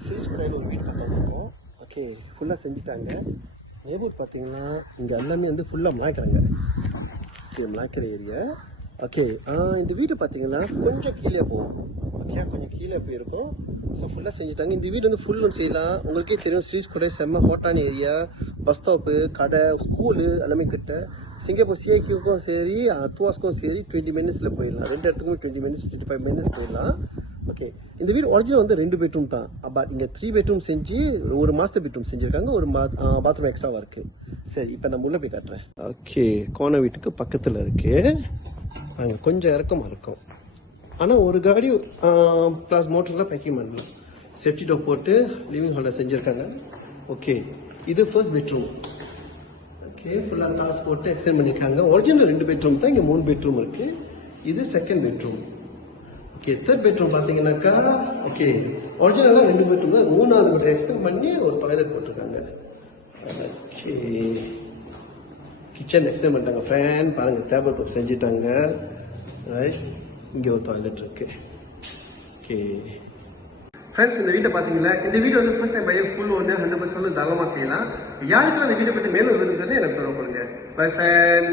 Stage பின்னாடி ஒரு வீடு பார்த்துருக்கோம். ஓகே, ஃபுல்லாக செஞ்சுட்டாங்க. நேபர் பார்த்தீங்கன்னா இங்கே எல்லாமே வந்து ஃபுல்லாக மிளாய்க்கிறாங்க. ஓகே, மிளாய்க்கிற ஏரியா. ஓகே, இந்த வீடு பார்த்தீங்கன்னா கொஞ்சம் கீழே போகும். ஓகே, கொஞ்சம் கீழே போயிருக்கும். ஸோ ஃபுல்லாக செஞ்சுட்டாங்க. இந்த வீடு வந்து ஃபுல் ஒன்று செய்யலாம். உங்களுக்கே தெரியும், ஸ்ட்ரீட் கூட செம்ம ஹாட்டான ஏரியா. பஸ் ஸ்டாப்பு, கடை, ஸ்கூலு எல்லாமே கிட்ட. சிங்கப்பூர் சிஐக்யூக்கும் சரி, துவாஸ்க்கும் சரி 20 மினிட்ஸில் போயிடலாம். ரெண்டு இடத்துக்குமே 20 மினிட்ஸ் 25 மினிட்ஸ் போயிடலாம். ஓகே, இந்த வீடு ஒரிஜினல் வந்து 2 பெட்ரூம் தான். பட் இங்கே 3 பெட்ரூம் செஞ்சு ஒரு மாஸ்டர் பெட்ரூம் செஞ்சுருக்காங்க. ஒரு பாத்ரூம் எக்ஸ்ட்ராவாக இருக்குது. சரி, இப்போ நம்ம உள்ளே போய் காட்டுறேன். ஓகே, கோண வீட்டுக்கு பக்கத்தில் இருக்குது. அங்கே கொஞ்சம் இறக்கமாக இருக்கும். ஆனால் ஒரு காடி ப்ளஸ் மோட்டர்லாம் பேக்கிங் பண்ணலாம். சேஃப்டி டோர் போட்டு லிவிங் ஹாலில் செஞ்சுருக்காங்க. ஓகே, இது ஃபர்ஸ்ட் பெட்ரூம். ஓகே, ஃபுல்லாக காசு போட்டு எக்ஸ்டெண்ட் பண்ணியிருக்காங்க. ஒரிஜினல் 2 பெட்ரூம் தான், இங்கே 3 பெட்ரூம் இருக்குது. இது second bedroom. Okay, third bedroom பார்த்தீங்கன்னாக்கா, ஓகே ஒரிஜினலாக 2 பெட்ரூம் தான், 3வது பெட்ரூம் எக்ஸ்டெண்ட் பண்ணி ஒரு டாய்லெட் போட்டிருக்காங்க. ஓகே, கிச்சன் எக்ஸ்டெண்ட் பண்ணிட்டாங்க. ஃபேன் பாருங்கள், டேபிள் டாப் செஞ்சுட்டாங்க. ரைட், இங்கே ஒரு டாய்லெட் இருக்கு. ஓகே ஃப்ரெண்ட்ஸ், இந்த வீட்டை பார்த்தீங்களா? இந்த வீடு வந்து ஃபர்ஸ்ட் டைம் பையன் ஃபுல் ஒன்று 100% தாராளமாக செய்யலாம். யாருக்கெல்லாம் இந்த வீட்டை பற்றி மேலும் விருதுன்னு எனக்கு தொடர்பு பண்ணுங்க. Bye fan.